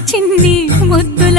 చిన్ని ముద్దుల